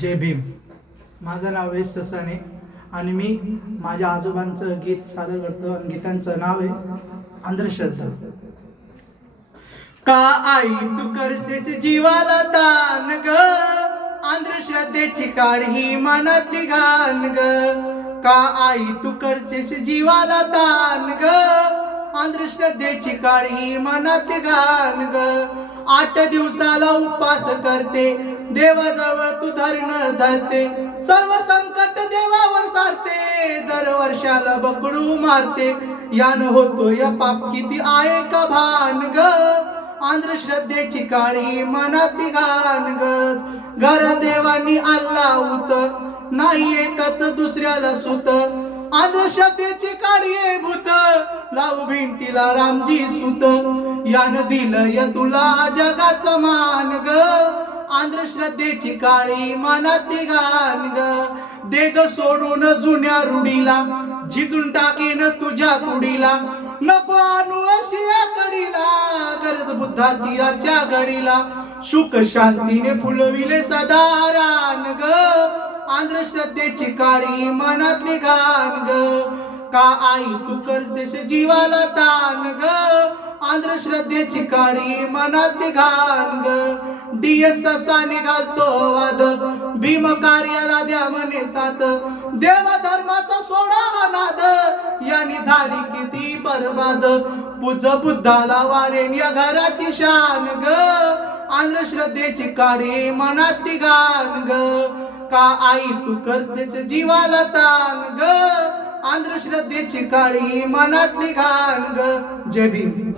जय भीम. माझं नाव आहे ससाने आणि मी माझ्या आजोबांचं गीत सादर करतो आणि गीतांचं नाव आहे अंधश्रद्धा. का आई तू करतेस जीवाला दान ग? अंधश्रद्धेची काढी मनातली घाण ग. का आई तू करतेस जीवाला दान ग? अंधश्रद्धेची काढी मनातली घाण ग. आठ दिवसाला उपास करते देवाजवळ तू धरण धरते. सर्व संकट देवावर सारते. दर वर्षाला बकडू मारते. यान होतो या पाप किती आहे का भान ग? अंधश्रद्धेची काळी मनाची घाण ग. घर देवानी आल्ला उत. नाही एकच दुसऱ्याला सुत. अंधश्रद्धेची काळी भूत. लावू भिंतीला रामजी सुत. यान दिलं तुला जगाचं मान ग. अंधश्रद्धेची काळी मनातली घाण ग. देग सोडून जुन्या रुडीला झिजून टाकेन तुझ्या कुडीला. नको आणू अशी या कडीला गरज बुद्धाची याच्या घडीला. सुख शांतीने फुलविले सदा रान ग. अंधश्रद्धेची काळी मनातली घाण ग. का आई तू करतेस जीवाला तान ग? अंधश्रद्धेची काळी मनातली घाण ग. डीएस असा निघालतो वाद. भीम कार्याला द्या म्हणे साथ. देव धर्माचा सोडा हा नाद. यांनी झाली किती बरबाद. पूज बुद्धाला वारेन या घराची शान ग. अंधश्रद्धेची काळी मनातली घाण ग. का आई? तू करतेच जीवाला तान ग. अंधश्रद्धेची काळी मनातली घाण ग. जय भीम.